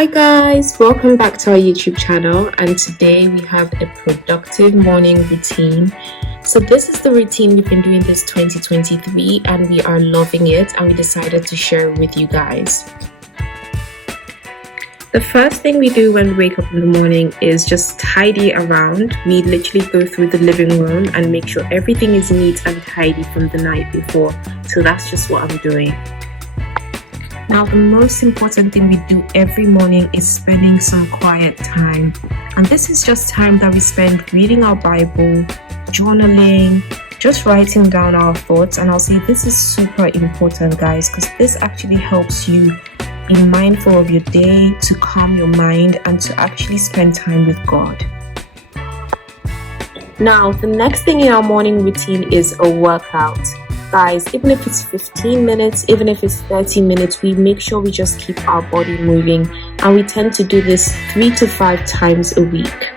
Hi guys, welcome back to our YouTube channel, and today we have a productive morning routine. So this is the routine we've been doing this 2023 and we are loving it, and we decided to share it with you guys. The first thing we do when we wake up in the morning is just tidy around. We literally go through the living room and make sure everything is neat and tidy from the night before. So that's just what I'm doing. Now, the most important thing we do every morning is spending some quiet time. And this is just time that we spend reading our Bible, journaling, just writing down our thoughts. And I'll say this is super important, guys, because this actually helps you be mindful of your day, to calm your mind, and to actually spend time with God. Now, the next thing in our morning routine is a workout. Guys, even if it's 15 minutes, even if it's 30 minutes, we make sure we just keep our body moving, and we tend to do this 3 to 5 times a week.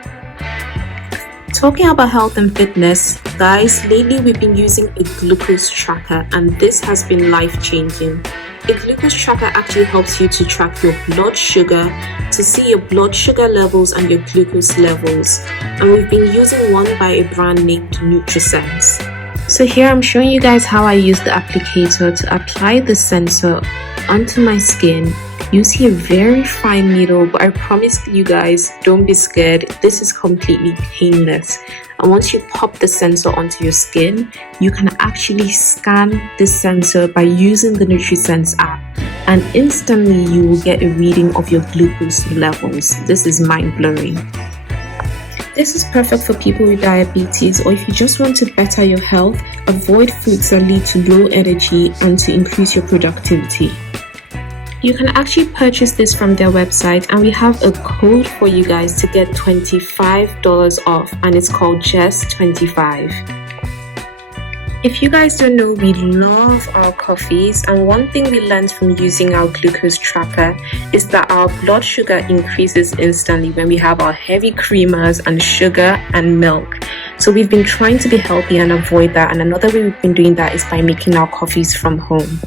Talking about health and fitness, guys, lately we've been using a glucose tracker, and this has been life-changing. A glucose tracker actually helps you to track your blood sugar, to see your blood sugar levels and your glucose levels, and we've been using one by a brand named Nutrisense. So here I'm showing you guys how I use the applicator to apply the sensor onto my skin. You see a very fine needle, but I promise you guys, don't be scared. This is completely painless. And once you pop the sensor onto your skin, you can actually scan the sensor by using the Nutrisense app, and instantly you will get a reading of your glucose levels. This is mind-blowing. This is perfect for people with diabetes, or if you just want to better your health, avoid foods that lead to low energy, and to increase your productivity. You can actually purchase this from their website, and we have a code for you guys to get $25 off, and it's called JESS25. If you guys don't know, we love our coffees, and one thing we learned from using our glucose tracker is that our blood sugar increases instantly when we have our heavy creamers and sugar and milk. So we've been trying to be healthy and avoid that, and another way we've been doing that is by making our coffees from home.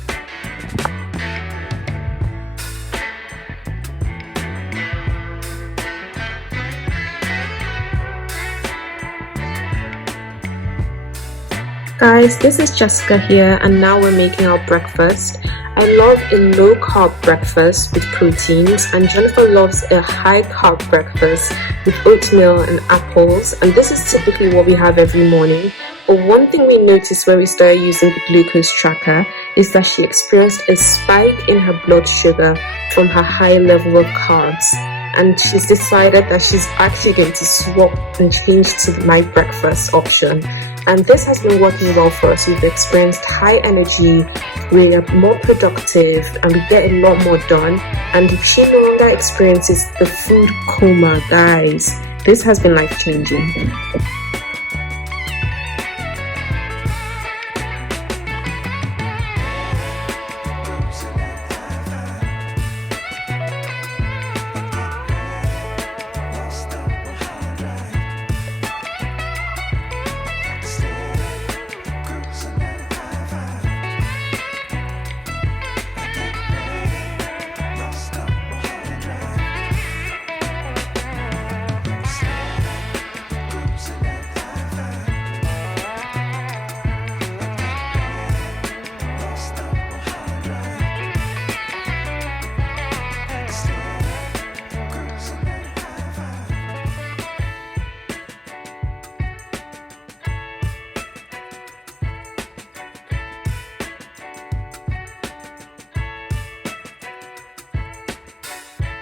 Guys, this is Jessica here, and now we're making our breakfast. I love a low-carb breakfast with proteins, and Jennifer loves a high-carb breakfast with oatmeal and apples, and this is typically what we have every morning. But one thing we noticed when we started using the glucose tracker is that she experienced a spike in her blood sugar from her high level of carbs, and she's decided that she's actually going to swap and change to my breakfast option. And this has been working well for us. We've experienced high energy, we are more productive, and we get a lot more done. And she no longer experiences the food coma, guys. This has been life-changing.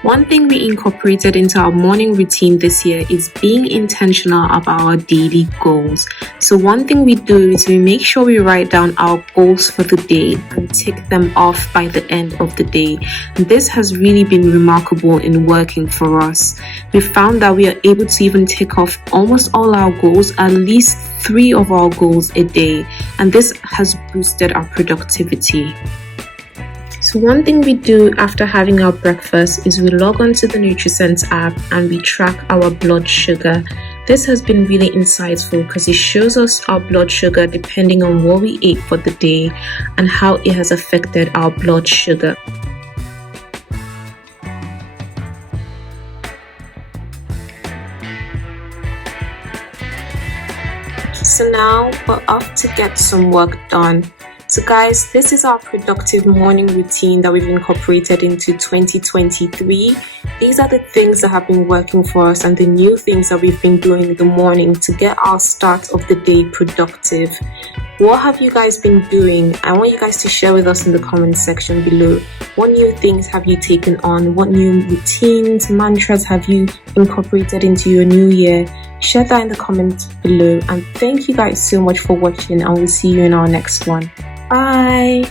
One thing we incorporated into our morning routine this year is being intentional about our daily goals. So one thing we do is we make sure we write down our goals for the day and tick them off by the end of the day. And this has really been remarkable in working for us. We found that we are able to even tick off almost all our goals, at least 3 of our goals a day. And this has boosted our productivity. So one thing we do after having our breakfast is we log on to the Nutrisense app and we track our blood sugar. This has been really insightful because it shows us our blood sugar depending on what we ate for the day and how it has affected our blood sugar. So now we're off to get some work done. So guys, this is our productive morning routine that we've incorporated into 2023. These are the things that have been working for us and the new things that we've been doing in the morning to get our start of the day productive. What have you guys been doing? I want you guys to share with us in the comment section below. What new things have you taken on? What new routines, mantras have you incorporated into your new year? Share that in the comments below. And thank you guys so much for watching, and we'll see you in our next one. Bye.